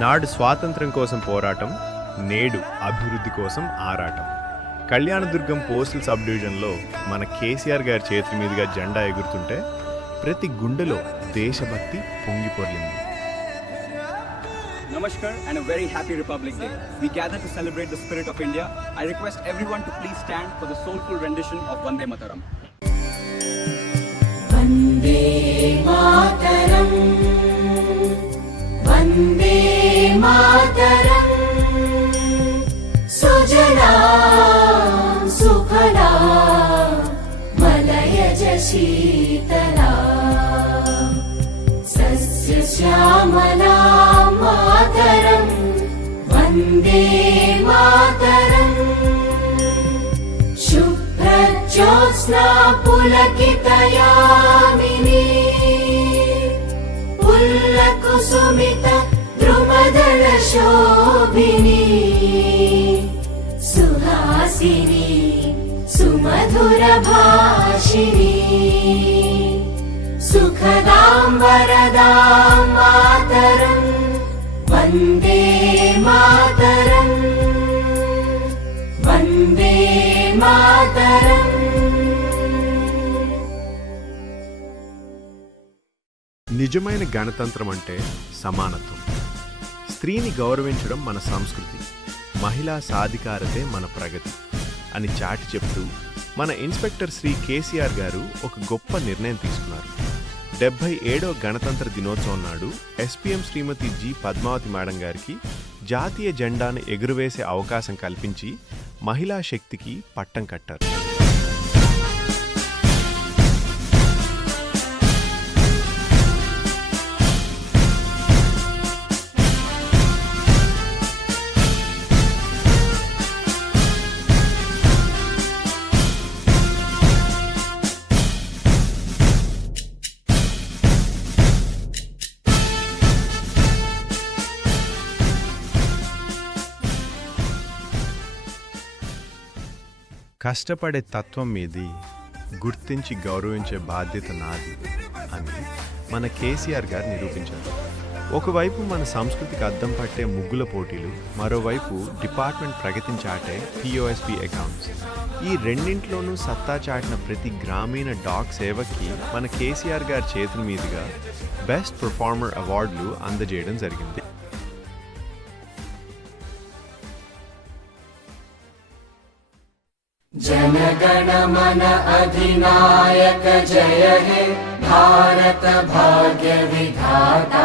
నాడు స్వాతంత్రం కోసం పోరాటం నేడు అభివృద్ధి కోసం ఆరాటం కళ్యాణదుర్గం పోస్టల్ సబ్ డివిజన్లో మన కేసీఆర్ గారి చేతి మీదుగా జెండా ఎగురుతుంటే ప్రతి గుండెలో దేశభక్తి పొంగి పొర్లింది Namaskar and a very happy Republic Day. We gather to celebrate the spirit of India. I request everyone to please stand for the soulful rendition of Vande Mataram. मातरम्। सुजला सुफला मलयज शीतला सस्य श्यामला मातरम् वन्दे मातरम्। शुभ्रज्योत्स्ना पुलकितयामिनी पुल्लकुसुमित ശോഭിനി സുഹാസിനി സുമധുരഭാഷിനി സുഖദാം വരദാം മാതരം വന്ദേ മാതരം വന്ദേ മാതരം నిజమైన గణతంత్రం అంటే సమానత్వం స్త్రీని గౌరవించడం మన సంస్కృతి. మహిళా సాధికారతే మన ప్రగతి అని చాటి చెప్తూ మన ఇన్స్పెక్టర్ శ్రీ కేసీఆర్ గారు ఒక గొప్ప నిర్ణయం తీసుకున్నారు. డెబ్బై ఏడో గణతంత్ర దినోత్సవం నాడు SPM Shrimati G Padmavathi madam గారికి జాతీయ జెండాను ఎగురవేసే అవకాశం కల్పించి మహిళా శక్తికి పట్టం కట్టారు. కష్టపడే తత్వం మీది గుర్తించి గౌరవించే బాధ్యత నాది అని మన కేసీఆర్ గారు నిరూపించారు. ఒకవైపు మన సంస్కృతికి అద్దం పట్టే ముగ్గుల పోటీలు మరోవైపు డిపార్ట్మెంట్ ప్రగతిని చాటే పిఓఎస్పి అకౌంట్స్ ఈ రెండింటిలోనూ సత్తా చాటిన ప్రతి గ్రామీణ డాక్ సేవకి మన కేసీఆర్ గారి చేతుల మీదుగా బెస్ట్ పర్ఫార్మర్ అవార్డులు అందజేయడం జరిగింది. जनगण मन अधिनायक जय हे भारत भाग्य विधाता।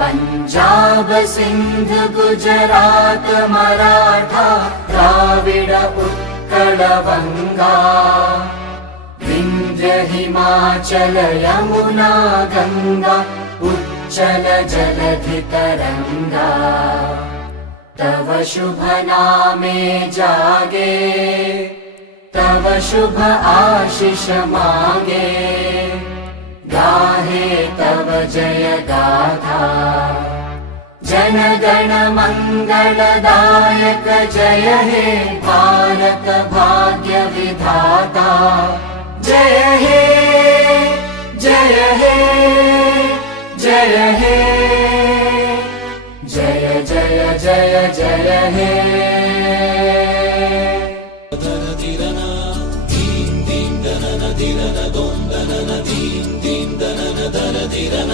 पञ्जाब सिन्ध गुजरात मराठा द्राविड उत्कल वङ्गा विन्ध्य हिमाचल यमुना गङ्गा उच्चल जलधि तरङ्गा तव शुभ नामे जागे तव शुभ आशिष मागे। गाहे तव जय गाथा जनगण जय हे भारत भाग्य जय जय जय हे दीन दीन दन दीन दोन दन दीन दीन दन दन दीन